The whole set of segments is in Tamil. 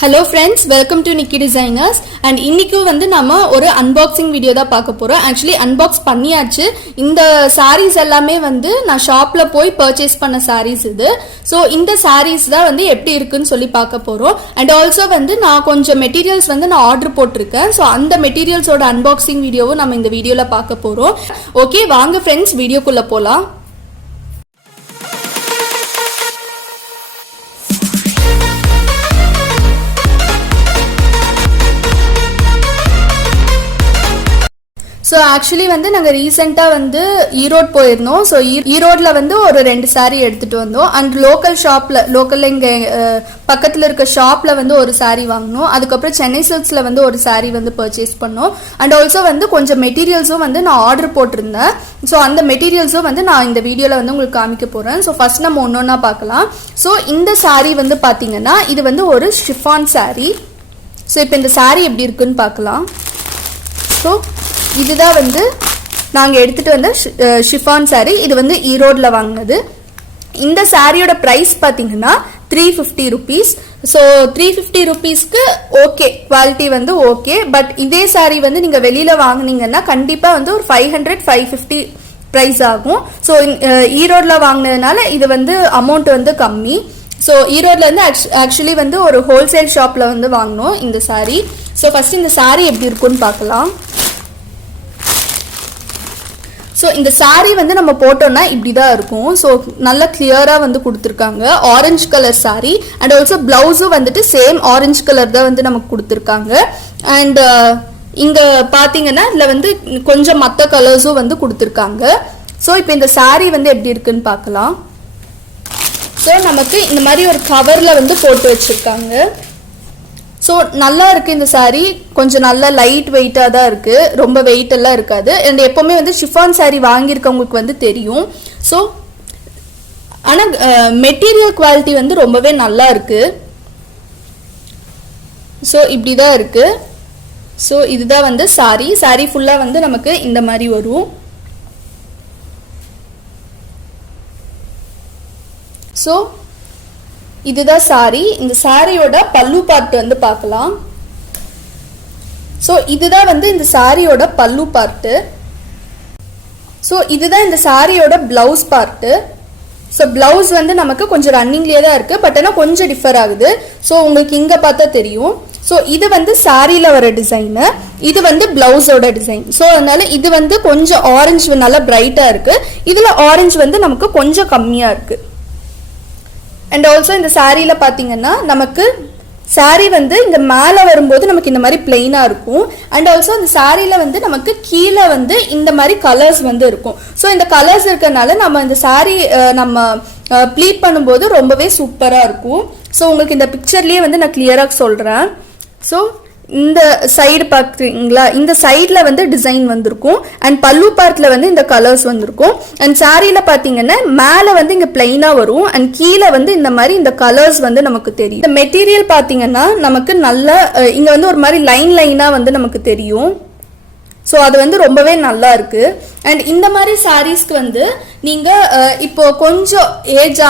Hello friends, welcome to Nikidesigners and இன்னைக்கு வந்து நாம ஒரு unboxing வீடியோ தான் பார்க்க போறோம். Actually unbox பண்ணியாச்சு. இந்த sarees எல்லாமே வந்து நான் ஷாப்ல போய் purchase பண்ண sarees இது. So இந்த sarees தான் வந்து எப்படி இருக்குன்னு சொல்லி பார்க்க போறோம். And also வந்து நான் கொஞ்சம் materials வந்து நான் ஆர்டர் போட்டிருக்கேன். So அந்த materialsோட unboxing வீடியோவும் நம்ம இந்த வீடியோல பார்க்க போறோம். Okay, வாங்க friends வீடியோக்குள்ள போலாம். So actually வந்து நாங்க ரீசெண்டா வந்து ஈரோட் போயிருந்தோம். ஸோ ஈரோட்ல வந்து ஒரு 2 saree எடுத்துட்டு வந்தோம். அண்ட் லோக்கல்ல இங்க பக்கத்துல இருக்க ஷாப்ல வந்து ஒரு saree வாங்கினோம். அதுக்கப்புறம் சென்னை சில்க்ஸ்ல வந்து ஒரு saree வந்து பர்ச்சேஸ் பண்ணோம். அண்ட் ஆல்சோ வந்து கொஞ்சம் மெட்டீரியல்ஸும் வந்து நான் ஆர்டர் போட்டிருந்தேன். ஸோ அந்த மெட்டீரியல்ஸும் வந்து நான் இந்த வீடியோல வந்து உங்களுக்கு காமிக்க போறேன். ஸோ ஃபர்ஸ்ட் நம்ம ஒன்னொன்னா பார்க்கலாம். ஸோ இந்த saree வந்து பாத்தீங்கன்னா இது வந்து ஒரு ஷிஃபான் saree. ஸோ இப்போ இந்த saree எப்படி இருக்குன்னு பார்க்கலாம். ஸோ இதுதான் வந்து நாங்கள் எடுத்துகிட்டு வந்த ஷிஃபான் saree. இது வந்து ஈரோடில் வாங்கினது. இந்த சாரியோட ப்ரைஸ் பார்த்தீங்கன்னா 350 rupees. ஸோ 350 rupeesக்கு ஓகே, குவாலிட்டி வந்து ஓகே. பட் இதே saree வந்து நீங்கள் வெளியில் வாங்கினீங்கன்னா கண்டிப்பாக வந்து ஒரு 500-550 ப்ரைஸ் ஆகும். ஸோ ஈரோடில் வாங்கினதுனால இது வந்து அமௌண்ட் வந்து கம்மி. ஸோ ஈரோடில் வந்து ஆக்சுவலி வந்து ஒரு ஹோல்சேல் ஷாப்பில் வந்து வாங்கினோம் இந்த saree. ஸோ ஃபஸ்ட் இந்த saree எப்படி இருக்குன்னு பார்க்கலாம். ஸோ இந்த saree வந்து நம்ம போட்டோம்னா இப்படி தான் இருக்கும். ஸோ நல்லா கிளியராக வந்து கொடுத்துருக்காங்க. Orange colour saree and also ப்ளவுஸும் வந்துட்டு சேம் ஆரஞ்சு கலர் தான் வந்து நமக்கு கொடுத்துருக்காங்க. அண்ட் இங்கே பார்த்தீங்கன்னா இதில் வந்து கொஞ்சம் மற்ற கலர்ஸும் வந்து கொடுத்துருக்காங்க. ஸோ இப்போ இந்த saree வந்து எப்படி இருக்குன்னு பார்க்கலாம். ஸோ நமக்கு இந்த மாதிரி ஒரு கவரில் வந்து போட்டு வச்சுருக்காங்க. ஸோ நல்லா இருக்குது இந்த saree. கொஞ்சம் நல்லா லைட் வெயிட்டாக தான் இருக்குது, ரொம்ப வெயிட் எல்லாம் இருக்காது. அண்ட் எப்போவுமே வந்து ஷிஃபான் saree வாங்கியிருக்கவங்களுக்கு வந்து தெரியும். ஸோ ஆனால் மெட்டீரியல் குவாலிட்டி வந்து ரொம்பவே நல்லா இருக்குது. ஸோ இப்படி தான் இருக்குது. ஸோ இதுதான் வந்து saree ஃபுல்லாக வந்து நமக்கு இந்த மாதிரி வரும். ஸோ இதுதான் saree. இந்த சாரியோட பல்லு பார்ட் வந்து பார்க்கலாம். ஸோ இதுதான் வந்து இந்த சாரியோட பல்லு பார்ட்டு. ஸோ இதுதான் இந்த சாரியோட பிளவுஸ் பார்ட்டு. ஸோ பிளவுஸ் வந்து நமக்கு கொஞ்சம் ரன்னிங்லேயே தான் இருக்குது, பட் ஆனால் கொஞ்சம் டிஃபர் ஆகுது. ஸோ உங்களுக்கு இங்கே பார்த்தா தெரியும். ஸோ இது வந்து சாரியில் வர டிசைனு, இது வந்து பிளவுஸோட டிசைன். ஸோ அதனால இது வந்து கொஞ்சம் ஆரஞ்சு நல்லா பிரைட்டாக இருக்குது, இதில் ஆரஞ்சு வந்து நமக்கு கொஞ்சம் கம்மியாக இருக்குது. அண்ட் ஆல்சோ இந்த சாரியில் பார்த்தீங்கன்னா நமக்கு சாரீ வந்து இங்கே மேலே வரும்போது நமக்கு இந்த மாதிரி பிளெயினாக இருக்கும். அண்ட் ஆல்சோ இந்த சாரியில் வந்து நமக்கு கீழே வந்து இந்த மாதிரி கலர்ஸ் வந்து இருக்கும். ஸோ இந்த கலர்ஸ் இருக்கிறதுனால நம்ம இந்த சாரீ நம்ம ப்ளீட் பண்ணும்போது ரொம்பவே சூப்பராக இருக்கும். ஸோ உங்களுக்கு இந்த பிக்சர்லேயே வந்து நான் கிளியராக சொல்கிறேன். ஸோ இந்த சைடு பார்க்குறீங்களா, இந்த சைடில் வந்து டிசைன் வந்திருக்கும். அண்ட் பல்லு பார்ட்டில் வந்து இந்த கலர்ஸ் வந்திருக்கும். அண்ட் சாரியில் பார்த்தீங்கன்னா மேலே வந்து இங்கே பிளைனாக வரும், அண்ட் கீழே வந்து இந்த மாதிரி இந்த கலர்ஸ் வந்து நமக்கு தெரியும். இந்த மெட்டீரியல் பார்த்தீங்கன்னா நமக்கு நல்ல இங்கே வந்து ஒரு மாதிரி லைனாக வந்து நமக்கு தெரியும். ஸோ அது வந்து ரொம்பவே நல்லா இருக்கு. அண்ட் இந்த மாதிரி சாரீஸ்க்கு வந்து நீங்கள் இப்போ கொஞ்சம் ஏஜ்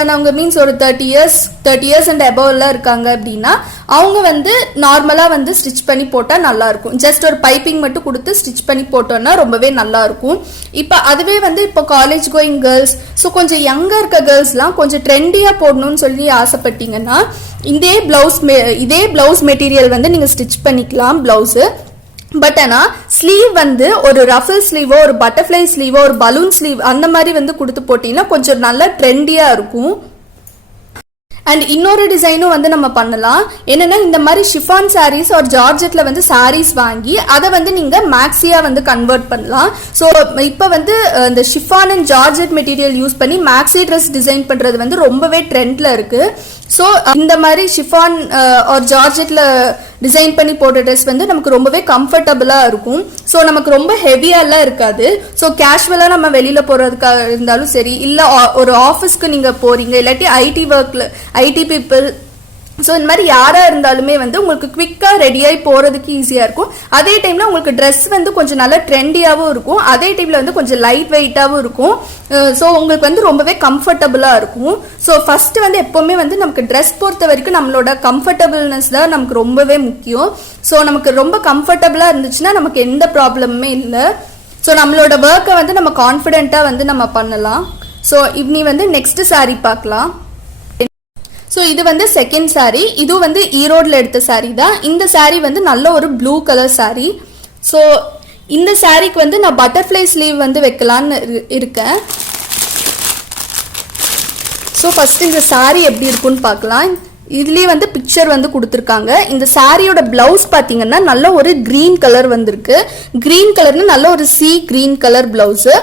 ஆனவங்க மீன்ஸ் ஒரு 30 years அண்ட் அபவ்லாம் இருக்காங்க அப்படின்னா அவங்க வந்து நார்மலாக வந்து ஸ்டிச் பண்ணி போட்டால் நல்லா இருக்கும். ஜஸ்ட் ஒரு பைப்பிங் மட்டும் கொடுத்து ஸ்டிச் பண்ணி போட்டோம்னா ரொம்பவே நல்லா இருக்கும். இப்போ அதுவே வந்து இப்போ காலேஜ் கோயிங் கேர்ள்ஸ், ஸோ கொஞ்சம் யங்காக இருக்க கேர்ள்ஸ்லாம் கொஞ்சம் ட்ரெண்டியாக போடணும்னு சொல்லி ஆசைப்பட்டீங்கன்னா இதே பிளவுஸ் மெட்டீரியல் வந்து நீங்கள் ஸ்டிச் பண்ணிக்கலாம் பிளவுஸு. பட் ஆனால் ஸ்லீவ் வந்து ஒரு ரஃபிள் ஸ்லீவோ ஒரு பட்டர்ஃப்ளை ஸ்லீவோ ஒரு பலூன் ஸ்லீவ் அந்த மாதிரி வந்து கொடுத்து போட்டிங்கன்னா கொஞ்சம் நல்லா ட்ரெண்டியாக இருக்கும். அண்ட் இன்னொரு டிசைனும் வந்து நம்ம பண்ணலாம். என்னன்னா இந்த மாதிரி ஷிஃபான் சாரீஸ் ஒரு ஜார்ஜெட்ல வந்து சாரீஸ் வாங்கி அதை வந்து நீங்க மேக்ஸியா வந்து கன்வெர்ட் பண்ணலாம். ஸோ இப்போ வந்து இந்த chiffon and georgette material use பண்ணி மேக்ஸி ட்ரெஸ் டிசைன் பண்றது வந்து ரொம்பவே ட்ரெண்ட்ல இருக்கு. ஸோ இந்த மாதிரி ஷிஃபான் ஒரு ஜார்ஜெட்ல டிசைன் பண்ணி போட்ட ட்ரெஸ் வந்து நமக்கு ரொம்பவே கம்ஃபர்டபுளாக இருக்கும். ஸோ நமக்கு ரொம்ப ஹெவியாலாம் இருக்காது. ஸோ கேஷுவலாக நம்ம வெளியில் போகிறதுக்காக இருந்தாலும் சரி, இல்லை ஒரு ஆஃபீஸ்க்கு நீங்கள் போகிறீங்க, இல்லாட்டி ஐடி பீப்புள் ஸோ இந்த மாதிரி யாராக இருந்தாலுமே வந்து உங்களுக்கு குவிக்காக ரெடியாகி போகிறதுக்கு ஈஸியாக இருக்கும். அதே டைமில் உங்களுக்கு ட்ரெஸ் வந்து கொஞ்சம் நல்லா ட்ரெண்டியாகவும் இருக்கும். அதே டைமில் வந்து கொஞ்சம் லைட் வெயிட்டாகவும் இருக்கும். ஸோ உங்களுக்கு வந்து ரொம்பவே கம்ஃபர்டபுளாக இருக்கும். ஸோ ஃபஸ்ட்டு வந்து எப்போவுமே வந்து நமக்கு ட்ரெஸ் பொறுத்த வரைக்கும் நம்மளோட கம்ஃபர்டபுள்னஸ் தான் நமக்கு ரொம்பவே முக்கியம். ஸோ நமக்கு ரொம்ப கம்ஃபர்டபுளாக இருந்துச்சுன்னா நமக்கு எந்த ப்ராப்ளமுமே இல்லை. ஸோ நம்மளோட ஒர்க்கை வந்து நம்ம கான்ஃபிடென்ட்டாக வந்து நம்ம பண்ணலாம். ஸோ இப்படி வந்து நெக்ஸ்ட் சாரீ பார்க்கலாம். ஸோ இது வந்து செகண்ட் சாரீ. இது வந்து ஈரோடில் எடுத்த சாரீ தான். இந்த சாரீ வந்து நல்ல ஒரு ப்ளூ கலர் சாரீ. ஸோ இந்த சாரீக்கு வந்து நான் பட்டர்ஃப்ளை ஸ்லீவ் வந்து வைக்கலான்னு இருக்கேன். ஸோ ஃபஸ்ட்டு இந்த சாரீ எப்படி இருக்குன்னு பார்க்கலாம். இதுலேயே வந்து பிக்சர் வந்து கொடுத்துருக்காங்க. இந்த சாரியோட பிளவுஸ் பார்த்தீங்கன்னா நல்ல ஒரு கிரீன் கலர் வந்திருக்கு. கிரீன் கலர்னு நல்ல ஒரு சி கிரீன் கலர் பிளவுஸு.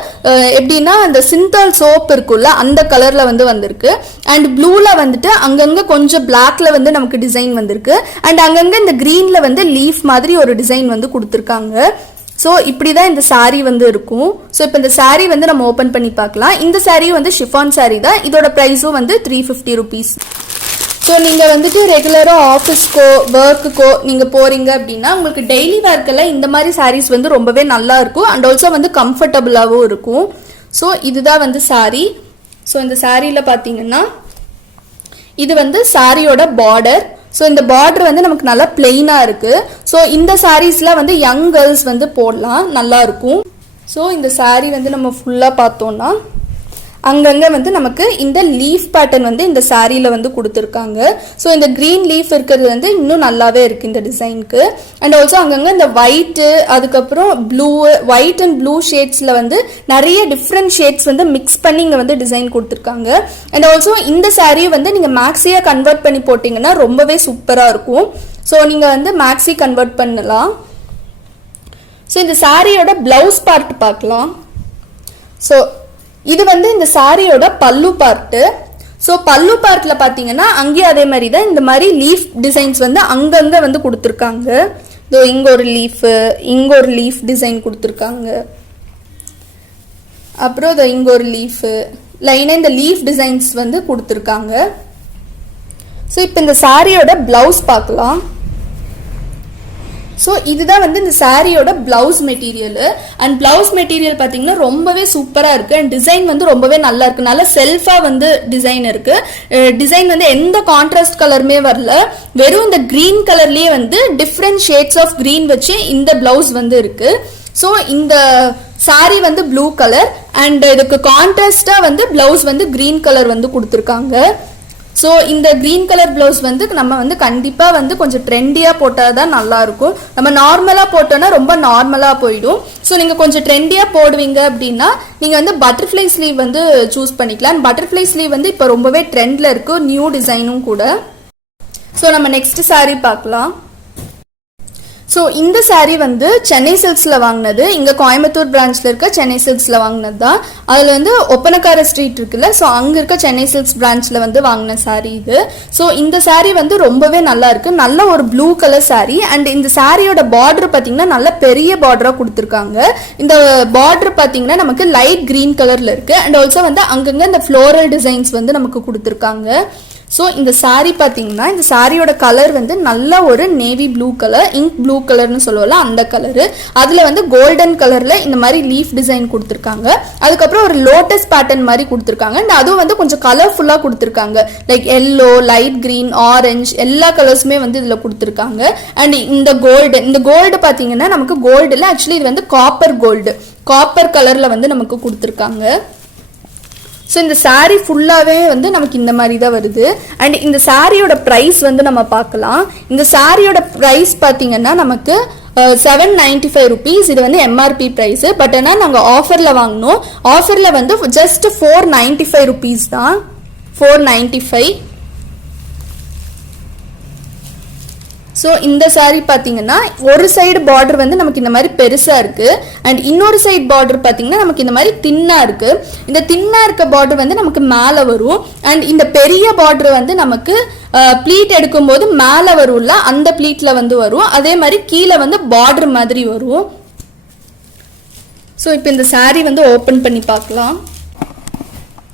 எப்படின்னா அந்த சிந்தால் சோப் இருக்குல்ல அந்த கலரில் வந்து வந்திருக்கு. அண்ட் ப்ளூவில் வந்துட்டு அங்கங்கே கொஞ்சம் பிளாக்ல வந்து நமக்கு டிசைன் வந்திருக்கு. அண்ட் அங்கங்கே இந்த கிரீனில் வந்து லீஃப் மாதிரி ஒரு டிசைன் வந்து கொடுத்துருக்காங்க. ஸோ இப்படி தான் இந்த சாரீ வந்து இருக்கும். ஸோ இப்போ இந்த சாரீ வந்து நம்ம ஓப்பன் பண்ணி பார்க்கலாம். இந்த சாரீ வந்து ஷிஃபான் சாரீ தான். இதோட ப்ரைஸும் வந்து 350 rupees. ஸோ நீங்கள் வந்துட்டு ரெகுலராக ஆஃபீஸ்க்கோ ஒர்க்குக்கோ நீங்கள் போகிறீங்க அப்படின்னா உங்களுக்கு டெய்லி ஒர்க்கெல்லாம் இந்த மாதிரி சாரீஸ் வந்து ரொம்பவே நல்லா இருக்கும். அண்ட் ஆல்சோ வந்து கம்ஃபர்டபுளாகவும் இருக்கும். ஸோ இதுதான் வந்து சாரீ. ஸோ இந்த சாரியில் பார்த்தீங்கன்னா இது வந்து சாரியோட பார்டர். ஸோ இந்த பார்டர் வந்து நமக்கு நல்லா பிளெயினாக இருக்குது. ஸோ இந்த சாரீஸ்லாம் வந்து யங் கேர்ள்ஸ் வந்து போடலாம், நல்லா இருக்கும். ஸோ இந்த சாரீ வந்து நம்ம ஃபுல்லாக பார்த்தோம்னா அங்கங்கே வந்து நமக்கு இந்த லீஃப் பேட்டர்ன் வந்து இந்த சாரியில் வந்து கொடுத்துருக்காங்க. ஸோ இந்த க்ரீன் லீஃப் இருக்கிறது வந்து இன்னும் நல்லாவே இருக்குது இந்த டிசைனுக்கு. அண்ட் ஆல்சோ அங்கங்கே இந்த ஒயிட்டு அதுக்கப்புறம் ப்ளூ ஒயிட் அண்ட் ப்ளூ ஷேட்ஸில் வந்து நிறைய டிஃப்ரெண்ட் ஷேட்ஸ் வந்து மிக்ஸ் பண்ணி இங்கே வந்து டிசைன் கொடுத்துருக்காங்க. அண்ட் ஆல்சோ இந்த சாரியை வந்து நீங்கள் மேக்ஸியாக கன்வெர்ட் பண்ணி போட்டிங்கன்னா ரொம்பவே சூப்பராக இருக்கும். ஸோ நீங்கள் வந்து மேக்ஸி கன்வெர்ட் பண்ணலாம். ஸோ இந்த சாரியோட ப்ளவுஸ் பார்ட் பார்க்கலாம். ஸோ இது வந்து இந்த சாரியோட பல்லு பார்ட்டு. ஸோ பல்லு பார்ட்டில் பார்த்தீங்கன்னா அங்கேயும் அதே மாதிரி தான் இந்த மாதிரி லீஃப் டிசைன்ஸ் வந்து அங்கங்கே வந்து கொடுத்துருக்காங்க. இதோ இங்கே ஒரு லீஃபு, இங்கே ஒரு லீஃப் டிசைன் கொடுத்துருக்காங்க. அப்புறம் இதோ இங்கே ஒரு லீஃபு லைனாக இந்த லீஃப் டிசைன்ஸ் வந்து கொடுத்துருக்காங்க. ஸோ இப்போ இந்த சாரியோட ப்ளவுஸ் பார்க்கலாம். ஸோ இதுதான் வந்து இந்த சாரியோட blouse material. And blouse material பார்த்தீங்கன்னா ரொம்பவே சூப்பராக இருக்குது. அண்ட் டிசைன் வந்து ரொம்பவே நல்லா இருக்குது. நல்லா செல்ஃபாக வந்து டிசைன் இருக்குது. டிசைன் வந்து எந்த கான்ட்ராஸ்ட் கலருமே வரல. வெறும் இந்த க்ரீன் கலர்லேயே வந்து டிஃப்ரெண்ட் ஷேட்ஸ் ஆஃப் க்ரீன் வச்சு இந்த பிளவுஸ் வந்து இருக்குது. ஸோ இந்த சாரி வந்து ப்ளூ கலர் அண்ட் இதுக்கு கான்ட்ராஸ்டாக வந்து பிளவுஸ் வந்து க்ரீன் கலர் வந்து கொடுத்துருக்காங்க. ஸோ இந்த க்ரீன் கலர் ப்ளவுஸ் வந்து நம்ம வந்து கண்டிப்பாக வந்து கொஞ்சம் ட்ரெண்டியாக போட்டால் தான் நல்லாயிருக்கும். நம்ம நார்மலாக போட்டோன்னா ரொம்ப நார்மலாக போயிடும். ஸோ நீங்கள் கொஞ்சம் ட்ரெண்டியாக போடுவீங்க அப்படின்னா நீங்கள் வந்து பட்டர்ஃப்ளை ஸ்லீவ் வந்து சூஸ் பண்ணிக்கலாம். பட்டர்ஃப்ளை ஸ்லீவ் வந்து இப்போ ரொம்பவே ட்ரெண்டில் இருக்குது, நியூ டிசைனும் கூட. ஸோ நம்ம நெக்ஸ்ட் சாரீ பார்க்கலாம். ஸோ இந்த சாரீ வந்து சென்னை சில்க்ஸில் வாங்கினது. இங்கே கோயம்புத்தூர் பிரான்ச்சில் இருக்க சென்னை சில்க்ஸில் வாங்கினது தான். அதில் வந்து ஒப்பனக்கார ஸ்ட்ரீட் இருக்குல்ல, ஸோ அங்கே இருக்க சென்னை சில்க்ஸ் பிரான்ச்சில் வந்து வாங்கின சாரீ இது. ஸோ இந்த சாரீ வந்து ரொம்பவே நல்லா இருக்குது. நல்ல ஒரு ப்ளூ கலர் சாரீ. அண்ட் இந்த சாரியோட பார்டர் பார்த்தீங்கன்னா நல்ல பெரிய பார்டராக கொடுத்துருக்காங்க. இந்த பார்டர் பார்த்தீங்கன்னா நமக்கு லைட் க்ரீன் கலரில் இருக்குது. அண்ட் ஆல்சோ வந்து அங்கங்கே இந்த ஃப்ளோரல் டிசைன்ஸ் வந்து நமக்கு கொடுத்துருக்காங்க. ஸோ இந்த சாரீ பார்த்தீங்கன்னா இந்த சாரியோட கலர் வந்து நல்ல ஒரு navy blue colour, ink blue கலர்னு சொல்லுவோம்ல அந்த கலரு. அதில் வந்து கோல்டன் கலரில் இந்த மாதிரி லீஃப் டிசைன் கொடுத்துருக்காங்க. அதுக்கப்புறம் ஒரு லோட்டஸ் பேட்டர்ன் மாதிரி கொடுத்துருக்காங்க. அண்ட் அதுவும் வந்து கொஞ்சம் கலர்ஃபுல்லாக கொடுத்துருக்காங்க. Like yellow, light green, orange எல்லா கலர்ஸுமே வந்து இதில் கொடுத்துருக்காங்க. அண்ட் இந்த கோல்டு பார்த்தீங்கன்னா நமக்கு கோல்டு இல்லை, ஆக்சுவலி இது வந்து காப்பர் கலரில் வந்து நமக்கு கொடுத்துருக்காங்க. ஸோ இந்த சாரீ ஃபுல்லாகவே வந்து நமக்கு இந்த மாதிரி தான் வருது. அண்ட் இந்த சாரியோட ப்ரைஸ் வந்து நம்ம பார்க்கலாம். இந்த சாரியோட ப்ரைஸ் பார்த்தீங்கன்னா நமக்கு 795 rupees. இது வந்து எம்ஆர்பி ப்ரைஸு. பட் ஆனால் நாங்கள் ஆஃபரில் வாங்கினோம். ஆஃபரில் வந்து ஜஸ்ட் 495 rupees தான். 495. ஸோ இந்த சாரீ பார்த்தீங்கன்னா ஒரு சைடு பார்டர் வந்து நமக்கு இந்த மாதிரி பெருசாக இருக்குது. அண்ட் இன்னொரு சைடு பார்டர் பார்த்தீங்கன்னா நமக்கு இந்த மாதிரி தின்னாக இருக்குது. இந்த தின்னாக இருக்க பார்டர் வந்து நமக்கு மேலே வரும். அண்ட் இந்த பெரிய பார்டர் வந்து நமக்கு ப்ளீட் எடுக்கும்போது மேலே வரும்ல, அந்த ப்ளீட்டில் வந்து வரும். அதே மாதிரி கீழே வந்து பார்டர் மாதிரி வரும். ஸோ இப்போ இந்த சாரீ வந்து ஓப்பன் பண்ணி பார்க்கலாம்.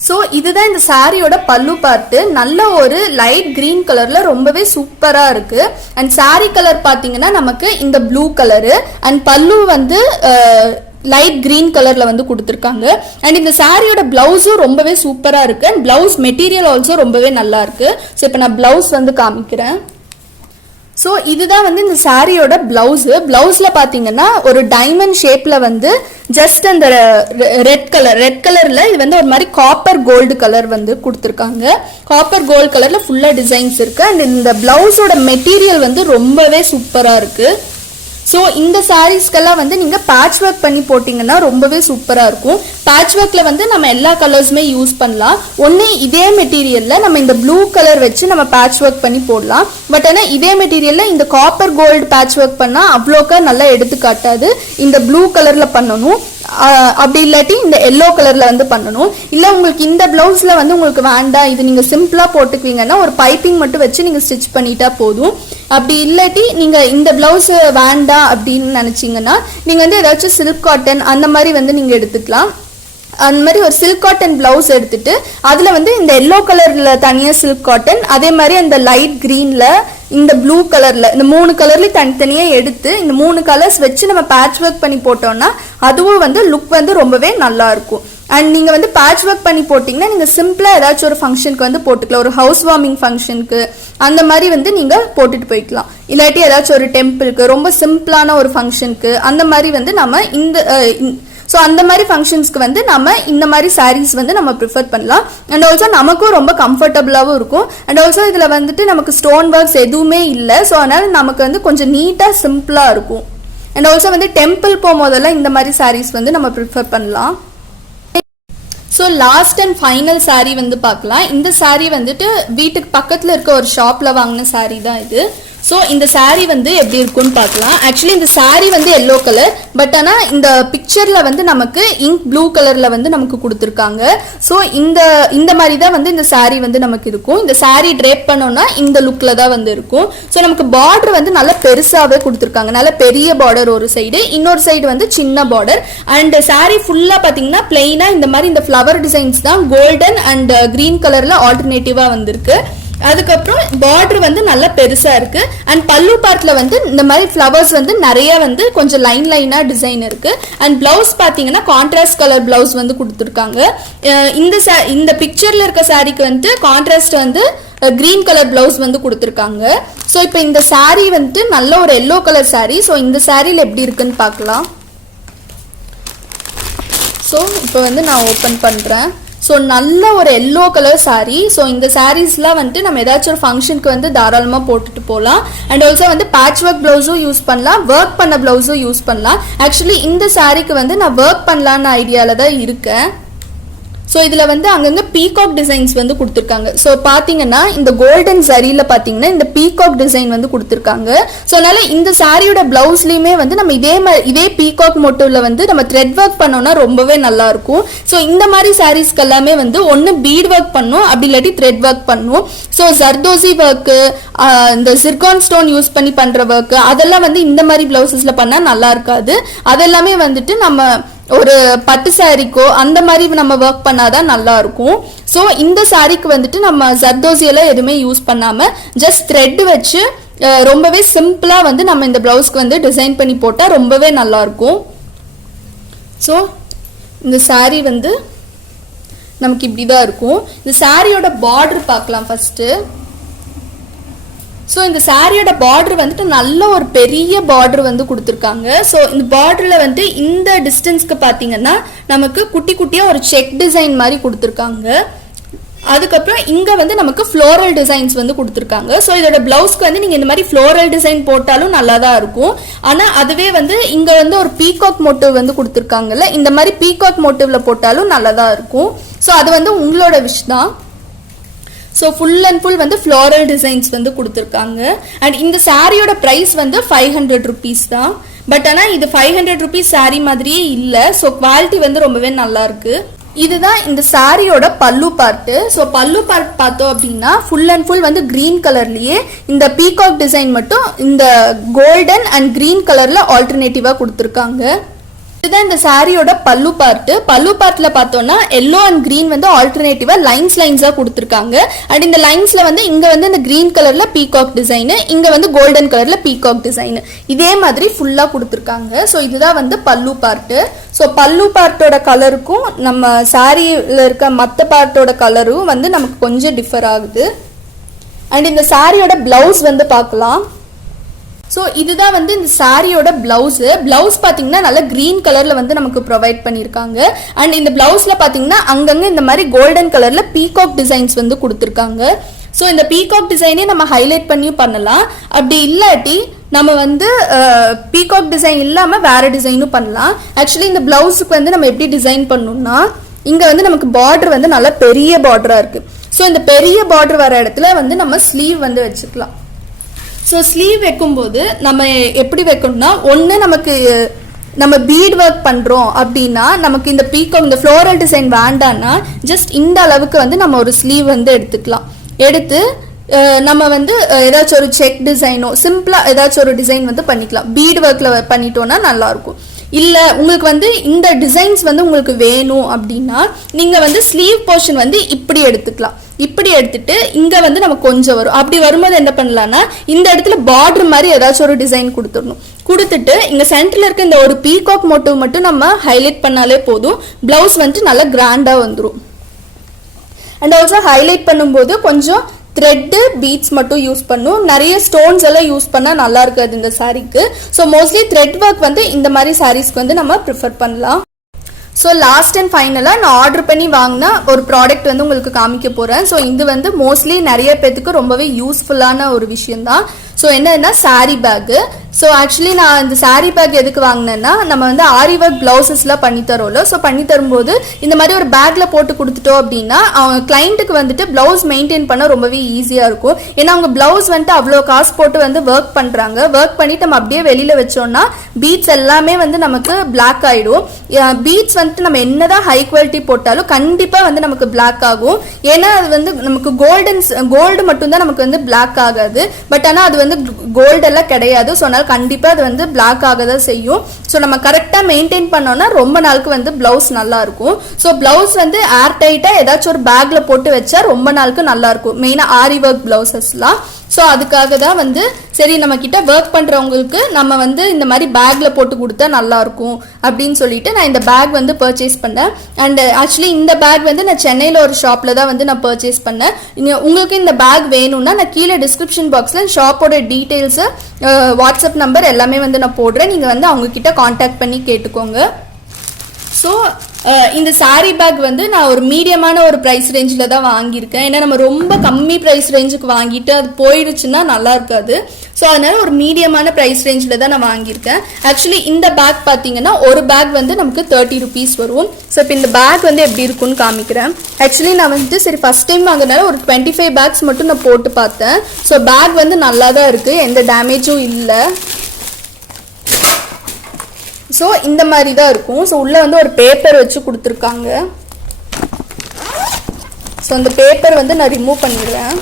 ஸோ இதுதான் இந்த சாரியோட பல்லு பார்ட்டு. நல்ல ஒரு லைட் கிரீன் கலர்ல ரொம்பவே சூப்பரா இருக்கு. அண்ட் சாரி கலர் பாத்தீங்கன்னா நமக்கு இந்த ப்ளூ கலரு அண்ட் பல்லு வந்து லைட் கிரீன் கலர்ல வந்து கொடுத்துருக்காங்க. அண்ட் இந்த சாரியோட பிளவுஸும் ரொம்பவே சூப்பரா இருக்கு. அண்ட் பிளவுஸ் மெட்டீரியல் ஆல்சோ ரொம்பவே நல்லா இருக்கு. ஸோ இப்போ நான் பிளவுஸ் வந்து காமிக்கிறேன். ஸோ இதுதான் வந்து இந்த சாரியோட பிளவுஸு. பிளவுஸில் பார்த்தீங்கன்னா ஒரு டைமண்ட் ஷேப்பில் வந்து ஜஸ்ட் அந்த ரெட் கலரில் இது வந்து ஒரு மாதிரி காப்பர் கோல்டு கலர் வந்து கொடுத்துருக்காங்க. காப்பர் கோல்டு கலரில் ஃபுல்லாக டிசைன்ஸ் இருக்குது. அண்ட் இந்த பிளவுஸோட மெட்டீரியல் வந்து ரொம்பவே சூப்பராக இருக்குது. ஸோ இந்த சாரீஸ்க்கெல்லாம் வந்து நீங்கள் பேட்ச் ஒர்க் பண்ணி போட்டிங்கன்னா ரொம்பவே சூப்பராக இருக்கும். பேட்ச் ஒர்க்கில் வந்து நம்ம எல்லா கலர்ஸுமே யூஸ் பண்ணலாம். ஒன்று இதே மெட்டீரியலில் நம்ம இந்த ப்ளூ கலர் வச்சு நம்ம பேட்ச் ஒர்க் பண்ணி போடலாம். பட் ஆனால் இதே மெட்டீரியலில் இந்த காப்பர் கோல்டு பேட்ச் ஒர்க் பண்ணால் அவ்வளோக்கா நல்லா எடுத்து காட்டாது. இந்த ப்ளூ கலரில் பண்ணணும், அப்படி இல்லாட்டி இந்த எல்லோ கலர்ல வந்து பண்ணணும். இல்லை உங்களுக்கு இந்த பிளவுஸ்ல வந்து உங்களுக்கு வேண்டாம், இது நீங்க சிம்பிளா போட்டுக்குவீங்கன்னா ஒரு பைப்பிங் மட்டும் வச்சு நீங்க ஸ்டிச் பண்ணிட்டா போதும். அப்படி இல்லாட்டி நீங்க இந்த பிளவுஸ் வேண்டாம் அப்படின்னு நினைச்சீங்கன்னா நீங்க வந்து ஏதாச்சும் சில்க் காட்டன் அந்த மாதிரி வந்து நீங்க எடுத்துக்கலாம். அந்த மாதிரி ஒரு சில்க் காட்டன் பிளவுஸ் எடுத்துட்டு அதுல வந்து இந்த எல்லோ கலர்ல தனியா சில்க் காட்டன், அதே மாதிரி அந்த லைட் கிரீன்ல இந்த ப்ளூ கலர்ல, இந்த 3 கலர்லயும் தனித்தனியா எடுத்து இந்த 3 கலர்ஸ் வச்சு நம்ம பேட்ச் ஒர்க் பண்ணி போட்டோம்னா அதுவும் வந்து லுக் வந்து ரொம்பவே நல்லா இருக்கும். அண்ட் நீங்க வந்து பேட்ச் ஒர்க் பண்ணி போட்டீங்கன்னா நீங்க சிம்பிளா ஏதாச்சும் ஒரு ஃபங்க்ஷனுக்கு வந்து போட்டுக்கலாம். ஒரு ஹவுஸ் வார்மிங் ஃபங்க்ஷனுக்கு அந்த மாதிரி வந்து நீங்க போட்டுட்டு போய்க்கலாம். இல்லாட்டி ஏதாச்சும் ஒரு டெம்பிளுக்கு, ரொம்ப சிம்பிளான ஒரு ஃபங்க்ஷனுக்கு அந்த மாதிரி வந்து நம்ம இந்த ஸோ அந்த மாதிரி ஃபங்க்ஷன்ஸ்க்கு வந்து நம்ம இந்த மாதிரி சாரீஸ் வந்து நம்ம ப்ரிஃபர் பண்ணலாம். அண்ட் ஆல்சோ நமக்கும் ரொம்ப கம்ஃபர்டபுளாகவும் இருக்கும். அண்ட் ஆல்சோ இதில் வந்துட்டு நமக்கு ஸ்டோன் ஒர்க்ஸ் எதுவுமே இல்லை. ஸோ அதனால நமக்கு வந்து கொஞ்சம் நீட்டாக சிம்பிளாக இருக்கும். அண்ட் ஆல்சோ வந்து டெம்பிள் போகும்போதெல்லாம் இந்த மாதிரி சாரீஸ் வந்து நம்ம ப்ரிஃபர் பண்ணலாம். So last and final sari வந்து பார்க்கலாம். இந்த சாரீ வந்துட்டு வீட்டுக்கு பக்கத்தில் இருக்க ஒரு ஷாப்பில் வாங்கின சாரீ தான் இது. ஸோ இந்த சாரீ வந்து எப்படி இருக்குன்னு பார்க்கலாம். ஆக்சுவலி இந்த சாரீ வந்து எல்லோ கலர், பட் ஆனால் இந்த பிக்சரில் வந்து நமக்கு இங்க் ப்ளூ கலரில் வந்து நமக்கு கொடுத்துருக்காங்க. ஸோ இந்த மாதிரி தான் வந்து இந்த சாரீ வந்து நமக்கு இருக்கும். இந்த சாரீ ட்ரேப் பண்ணோன்னா இந்த லுக்கில் தான் வந்து இருக்கும். ஸோ நமக்கு பார்டர் வந்து நல்லா பெருசாகவே கொடுத்துருக்காங்க. நல்ல பெரிய பார்டர் ஒரு சைடு, இன்னொரு சைடு வந்து சின்ன பார்டர். அண்ட் சாரீ ஃபுல்லாக பார்த்தீங்கன்னா பிளெயினாக இந்த மாதிரி இந்த ஃப்ளவர் டிசைன்ஸ் தான் கோல்டன் அண்ட் கிரீன் கலரில் ஆல்டர்னேட்டிவாக வந்திருக்கு. அதுக்கப்புறம் பார்டர் வந்து நல்லா பெருசா இருக்கு. அண்ட் பல்லு பார்ட்ல வந்து இந்த மாதிரி ஃப்ளவர்ஸ் வந்து நிறைய வந்து கொஞ்சம் லைனா டிசைன் இருக்கு. அண்ட் பிளவுஸ் பாத்தீங்கன்னா கான்ட்ராஸ்ட் கலர் பிளவுஸ் வந்து கொடுத்துருக்காங்க. இந்த பிக்சர்ல இருக்க சாரிக்கு வந்து கான்ட்ராஸ்ட் வந்து கிரீன் கலர் பிளவுஸ் வந்து கொடுத்துருக்காங்க. ஸோ இப்போ இந்த சாரீ வந்து நல்ல ஒரு எல்லோ கலர் சாரீ. ஸோ இந்த சாரீல எப்படி இருக்குன்னு பார்க்கலாம். ஸோ இப்போ வந்து நான் ஓப்பன் பண்றேன். ஸோ நல்ல ஒரு எல்லோ கலர் சாரீ. ஸோ இந்த சாரீஸ்லாம் வந்துட்டு நம்ம ஏதாச்சும் ஒரு ஃபங்க்ஷனுக்கு வந்து தாராளமாக போட்டுட்டு போகலாம். அண்ட் ஆல்சோ வந்து பேட்ச் ஒர்க் பிளவுஸும் யூஸ் பண்ணலாம், ஒர்க் பண்ண பிளவுஸும் யூஸ் பண்ணலாம். ஆக்சுவலி இந்த சாரீக்கு வந்து நான் ஒர்க் பண்ணலான்னு ஐடியாவில் தான் இருக்கேன். ஸோ இதில் வந்து அங்கங்கே பீகாக் டிசைன்ஸ் வந்து கொடுத்துருக்காங்க. ஸோ பார்த்தீங்கன்னா இந்த கோல்டன் சரியில் பார்த்தீங்கன்னா இந்த பீகாக் டிசைன் வந்து கொடுத்துருக்காங்க. ஸோ அதனால இந்த சாரியோட பிளவுஸ்லையுமே வந்து நம்ம இதே பீகாக் மோட்டிவ்ல வந்து நம்ம த்ரெட் ஒர்க் பண்ணோம்னா ரொம்பவே நல்லா இருக்கும். ஸோ இந்த மாதிரி சாரீஸ்க்கு எல்லாமே வந்து ஒன்று பீட் ஒர்க் பண்ணும், அப்படி இல்லாட்டி த்ரெட் ஒர்க் பண்ணும். ஸோ ஜர்தோசி ஒர்க்கு, இந்த சிர்கான் ஸ்டோன் யூஸ் பண்ணி பண்ணுற ஒர்க்கு அதெல்லாம் வந்து இந்த மாதிரி பிளவுசஸில் பண்ணால் நல்லா இருக்காது. அதெல்லாமே வந்துட்டு நம்ம ஒரு பட்டு சாரிக்கோ அந்த மாதிரி நம்ம ஒர்க் பண்ணாதான் நல்லா இருக்கும். ஸோ இந்த சாரிக்கு வந்துட்டு நம்ம ஜர்தோசி எல்லாம் எதுவுமே யூஸ் பண்ணாம ஜஸ்ட் த்ரெட் வச்சு ரொம்பவே சிம்பிளா வந்து நம்ம இந்த பிளவுஸ்க்கு வந்து டிசைன் பண்ணி போட்டா ரொம்பவே நல்லா இருக்கும். ஸோ இந்த சாரி வந்து நமக்கு இப்படிதான் இருக்கும். இந்த சாரியோட பார்டர் பார்க்கலாம் ஃபர்ஸ்ட். ஸோ இந்த சாரியோட பார்டர் வந்துட்டு நல்ல ஒரு பெரிய பார்டர் வந்து கொடுத்துருக்காங்க. ஸோ இந்த பார்டரில் வந்து இந்த டிஸ்டன்ஸ்க்கு பார்த்தீங்கன்னா நமக்கு குட்டி குட்டியாக ஒரு செக் டிசைன் மாதிரி கொடுத்துருக்காங்க. அதுக்கப்புறம் இங்கே வந்து நமக்கு ஃப்ளோரல் டிசைன்ஸ் வந்து கொடுத்துருக்காங்க. ஸோ இதோட பிளவுஸ்க்கு வந்து நீங்கள் இந்த மாதிரி ஃப்ளோரல் டிசைன் போட்டாலும் நல்லா தான் இருக்கும். ஆனால் அதுவே வந்து இங்கே வந்து ஒரு பீகாக் மோட்டிவ் வந்து கொடுத்துருக்காங்கல்ல, இந்த மாதிரி பீகாக் மோட்டிவ்ல போட்டாலும் நல்லா தான் இருக்கும். ஸோ அது வந்து உங்களோட விஷ் தான். ஸோ ஃபுல் அண்ட் ஃபுல் வந்து ஃப்ளோரல் டிசைன்ஸ் வந்து கொடுத்துருக்காங்க. அண்ட் இந்த சாரியோட ப்ரைஸ் வந்து 500 rupees தான். பட் ஆனால் இது 500 rupees சாரி மாதிரியே இல்லை. ஸோ குவாலிட்டி வந்து ரொம்பவே நல்லா இருக்கு. இதுதான் இந்த சாரியோட பல்லு பார்ட்டு. ஸோ பல்லு பார்ட் பார்த்தோம் அப்படின்னா ஃபுல் அண்ட் ஃபுல் வந்து கிரீன் கலர்லயே இந்த பீகாக் டிசைன் மட்டும் இந்த கோல்டன் அண்ட் கிரீன் கலர்ல ஆல்டர்னேட்டிவா கொடுத்துருக்காங்க. இதுதான் இந்த சாரியோட பல்லு பார்ட்ல பார்த்தோம்னா எல்லோ அண்ட் கிரீன் வந்து ஆல்டர்னேட்டிவா லைன்ஸா கொடுத்துருக்காங்க. அண்ட் இந்த லைன்ஸ்ல வந்து இங்க வந்து இந்த கிரீன் கலர்ல பீகாக் டிசைன், இங்க வந்து கோல்டன் கலர்ல பீகாக் டிசைன், இதே மாதிரி ஃபுல்லா கொடுத்துருக்காங்க. ஸோ இதுதான் வந்து பல்லு பார்ட். ஸோ பல்லு பார்ட்டோட கலருக்கும் நம்ம சாரியில இருக்க மற்ற பார்ட்டோட கலரும் வந்து நமக்கு கொஞ்சம் டிஃபர் ஆகுது. அண்ட் இந்த சாரியோட பிளவுஸ் வந்து பார்க்கலாம். ஸோ இதுதான் வந்து இந்த சாரியோட பிளவுஸ் பார்த்தீங்கன்னா நல்லா கிரீன் கலர்ல வந்து நமக்கு ப்ரொவைட் பண்ணியிருக்காங்க. அண்ட் இந்த பிளவுஸ்ல பார்த்தீங்கன்னா அங்கங்க இந்த மாதிரி கோல்டன் கலர்ல பீகாக் டிசைன்ஸ் வந்து கொடுத்துருக்காங்க. ஸோ இந்த பீகாக் டிசைனே நம்ம ஹைலைட் பண்ணியும் பண்ணலாம். அப்படி இல்லாட்டி நம்ம வந்து பீகாக் டிசைன் இல்லாமல் வேற டிசைனும் பண்ணலாம். ஆக்சுவலி இந்த பிளவுஸுக்கு வந்து நம்ம எப்படி டிசைன் பண்ணணும்னா, இங்கே வந்து நமக்கு பார்டர் வந்து நல்லா பெரிய பார்டரா இருக்கு. ஸோ இந்த பெரிய பார்டர் வர இடத்துல வந்து நம்ம ஸ்லீவ் வந்து வச்சுக்கலாம். ஸோ ஸ்லீவ் வைக்கும்போது நம்ம எப்படி வைக்கணும்னா, ஒன்று நமக்கு நம்ம பீட் ஒர்க் பண்ணுறோம் அப்படின்னா நமக்கு இந்த பீகாக் இந்த ஃப்ளோரல் டிசைன் வேண்டான்னா ஜஸ்ட் இந்த அளவுக்கு வந்து நம்ம ஒரு ஸ்லீவ் வந்து எடுத்துக்கலாம். எடுத்து நம்ம வந்து ஏதாச்சும் ஒரு செக் டிசைனோ சிம்பிளாக ஏதாச்சும் ஒரு டிசைன் வந்து பண்ணிக்கலாம். பீட் ஒர்க்கில் பண்ணிட்டோன்னா நல்லாயிருக்கும். இல்லை உங்களுக்கு வந்து இந்த டிசைன்ஸ் வந்து உங்களுக்கு வேணும் அப்படின்னா நீங்கள் வந்து ஸ்லீவ் போர்ஷன் வந்து இப்படி எடுத்துக்கலாம். இப்படி எடுத்துட்டு இங்கே வந்து நமக்கு கொஞ்சம் வரும். அப்படி வரும்போது என்ன பண்ணலாம்னா, இந்த இடத்துல பார்டர் மாதிரி ஏதாச்சும் ஒரு டிசைன் கொடுத்துட்டு இங்கே சென்டரில் இருக்க இந்த ஒரு பீகாக் மோட்டிவ் மட்டும் நம்ம ஹைலைட் பண்ணாலே போதும். பிளவுஸ் வந்துட்டு நல்லா கிராண்டாக வந்துடும். அண்ட் ஆல்சோ ஹைலைட் பண்ணும்போது கொஞ்சம் த்ரெட்டு பீட்ஸ் மட்டும் யூஸ் பண்ணும். நிறைய ஸ்டோன்ஸ் எல்லாம் யூஸ் பண்ணால் நல்லா இருக்காது இந்த சாரீக்கு. ஸோ மோஸ்ட்லி த்ரெட் ஒர்க் வந்து இந்த மாதிரி சாரீஸ்க்கு வந்து நம்ம ப்ரிஃபர் பண்ணலாம். ஸோ லாஸ்ட் அண்ட் ஃபைனலாக நான் ஆர்டர் பண்ணி வாங்கினா ஒரு ப்ராடக்ட் வந்து உங்களுக்கு காமிக்க போகிறேன். ஸோ இது வந்து மோஸ்ட்லி நிறைய பேத்துக்கு ரொம்பவே யூஸ்ஃபுல்லான ஒரு விஷயம்தான். ஸோ என்னன்னா சாரீ பேக்கு. ஸோ ஆக்சுவலி நான் இந்த சாரீ பேக் எதுக்கு வாங்கினேன்னா, நம்ம வந்து ஆரி ஒர்க் பிளவுசஸ்லாம் பண்ணி தரோம்ல. ஸோ பண்ணி தரும்போது இந்த மாதிரி ஒரு பேக்கில் போட்டு கொடுத்துட்டோம் அப்படின்னா அவங்க கிளைண்ட்டுக்கு வந்துட்டு பிளவுஸ் மெயின்டைன் பண்ண ரொம்பவே ஈஸியாக இருக்கும். ஏன்னா அவங்க பிளவுஸ் வந்துட்டு அவ்வளோ காசு போட்டு வந்து ஒர்க் பண்ணுறாங்க. ஒர்க் பண்ணிட்டு நம்ம அப்படியே வெளியில் வச்சோம்னா பீட்ஸ் எல்லாமே வந்து நமக்கு பிளாக் ஆகிடும். பீட்ஸ் வந்துட்டு நம்ம என்னதான் ஹை குவாலிட்டி போட்டாலும் கண்டிப்பாக வந்து நமக்கு பிளாக் ஆகும். ஏன்னா அது வந்து நமக்கு கோல்டு மட்டும்தான் நமக்கு வந்து பிளாக் ஆகாது. பட் ஆனால் அது வந்து கோல்டு எல்லாம் கிடையாது. ஸோ அதனால கண்டிப்பா அது வந்து பிளாக் ஆக தான் செய்யும். ஸோ நம்ம கரெக்டா மெயின்டைன் பண்ணோம்னா ரொம்ப நாளுக்கு வந்து பிளவுஸ் நல்லா இருக்கும். ஸோ பிளவுஸ் வந்து ஏர் டைட்டா ஏதாச்சும் ஒரு பேக்ல போட்டு வச்சா ரொம்ப நாளுக்கு நல்லா இருக்கும். மெயினா ஆரி ஒர்க் பிளவுசஸ்லாம். ஸோ அதுக்காக தான் வந்து சரி நம்ம கிட்ட ஒர்க் பண்றவங்களுக்கு நம்ம வந்து இந்த மாதிரி பேக்ல போட்டு கொடுத்தா நல்லா இருக்கும் அப்படின்னு சொல்லிட்டு நான் இந்த பேக் வந்து பர்ச்சேஸ் பண்ணேன். அண்ட் ஆக்சுவலி இந்த பேக் வந்து நான் சென்னையில் ஒரு ஷாப்ல தான் வந்து நான் பர்ச்சேஸ் பண்ணேன். உங்களுக்கு இந்த பேக் வேணும்னா நான் கீழே டிஸ்கிரிப்ஷன் பாக்ஸ்ல ஷாப்போட டீடைல்ஸ், வாட்ஸ்அப் நம்பர் எல்லாமே வந்து நான் போடுறேன். நீங்க வந்து அவங்க கிட்ட கான்டாக்ட் பண்ணி கேட்டுக்கோங்க. ஸோ இந்த சாரீ பேக் வந்து நான் ஒரு மீடியமான ஒரு ப்ரைஸ் ரேஞ்சில் தான் வாங்கியிருக்கேன். ஏன்னா நம்ம ரொம்ப கம்மி ப்ரைஸ் ரேஞ்சுக்கு வாங்கிட்டு அது போயிடுச்சுன்னா நல்லா இருக்காது. ஸோ அதனால ஒரு மீடியமான ப்ரைஸ் ரேஞ்சில் தான் நான் வாங்கியிருக்கேன். ஆக்சுவலி இந்த பேக் பார்த்தீங்கன்னா ஒரு பேக் வந்து நமக்கு 30 rupees வரும். ஸோ இப்போ இந்த பேக் வந்து எப்படி இருக்குன்னு காமிக்கிறேன். ஆக்சுவலி நான் வந்து சரி ஃபர்ஸ்ட் டைம் வாங்கினால ஒரு 25 பேக்ஸ் மட்டும் நான் போட்டு பார்த்தேன். ஸோ பேக் வந்து நல்லா தான் இருக்குது, எந்த டேமேஜும் இல்லை. ஸோ இந்த மாதிரி தான் இருக்கும். ஸோ உள்ளே வந்து ஒரு பேப்பர் வச்சு கொடுத்துருக்காங்க. ஸோ அந்த பேப்பர் வந்து நான் ரிமூவ் பண்ணிடுறேன்.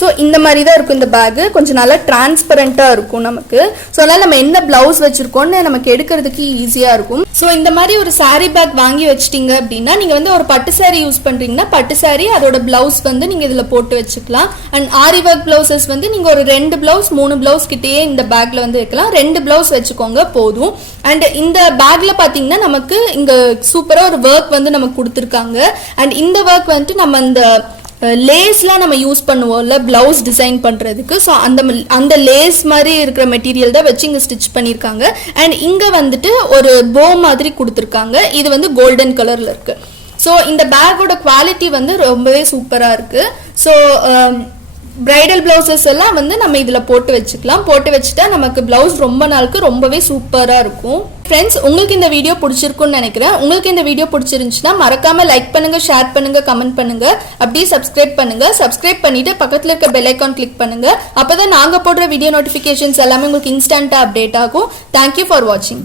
ஸோ இந்த மாதிரி தான் இருக்கும் இந்த பேக்கு. கொஞ்சம் நல்லா டிரான்ஸ்பரண்ட்டாக இருக்கும் நமக்கு. ஸோ அதனால் நம்ம என்ன பிளவுஸ் வச்சுருக்கோன்னு நமக்கு எடுக்கிறதுக்கு ஈஸியாக இருக்கும். ஸோ இந்த மாதிரி ஒரு சாரீ பேக் வாங்கி வச்சிட்டிங்க அப்படின்னா நீங்கள் வந்து ஒரு பட்டு சாரீ யூஸ் பண்ணுறீங்கன்னா பட்டு சாரீ அதோட பிளவுஸ் வந்து நீங்கள் இதில் போட்டு வச்சுக்கலாம். அண்ட் ஆரி ஒர்க் பிளவுசஸ் வந்து நீங்கள் ஒரு 2 பிளவுஸ் 3 பிளவுஸ் கிட்டேயே இந்த பேக்கில் வந்து வைக்கலாம். 2 பிளவுஸ் வச்சுக்கோங்க போதும். அண்ட் இந்த பேக்கில் பார்த்தீங்கன்னா நமக்கு இங்கே சூப்பராக ஒரு ஒர்க் வந்து நமக்கு கொடுத்துருக்காங்க. அண்ட் இந்த ஒர்க் வந்துட்டு நம்ம இந்த லேஸ்லாம் நம்ம யூஸ் பண்ணுவோம்ல பிளவுஸ் டிசைன் பண்ணுறதுக்கு. ஸோ அந்த லேஸ் மாதிரி இருக்கிற மெட்டீரியல் தான் வச்சு இங்கே ஸ்டிச் பண்ணியிருக்காங்க. அண்ட் இங்கே வந்துட்டு ஒரு போ மாதிரி கொடுத்துருக்காங்க. இது வந்து கோல்டன் கலரில் இருக்குது. ஸோ இந்த பேக்கோட குவாலிட்டி வந்து ரொம்பவே சூப்பராக இருக்குது. ஸோ பிரைடல் பிளவுசஸ் எல்லாம் வந்து நம்ம இதில் போட்டு வச்சுக்கலாம். போட்டு வச்சுட்டா நமக்கு பிளவுஸ் ரொம்ப நாளுக்கு ரொம்பவே சூப்பராக இருக்கும். ஃப்ரெண்ட்ஸ், உங்களுக்கு இந்த வீடியோ பிடிச்சிருக்குன்னு நினைக்கிறேன். உங்களுக்கு இந்த வீடியோ பிடிச்சிருந்துச்சுன்னா மறக்காம லைக் பண்ணுங்க, ஷேர் பண்ணுங்க, கமெண்ட் பண்ணுங்க, அப்படியே சப்ஸ்கிரைப் பண்ணுங்க. சப்ஸ்கிரைப் பண்ணிட்டு பக்கத்தில் இருக்க பெல் ஐக்கான் கிளிக் பண்ணுங்க. அப்பதான் நாங்கள் போடுற வீடியோ நோட்டிஃபிகேஷன்ஸ் எல்லாமே உங்களுக்கு இன்ஸ்டன்ட்டா அப்டேட் ஆகும். தேங்க்யூ ஃபார் வாட்சிங்.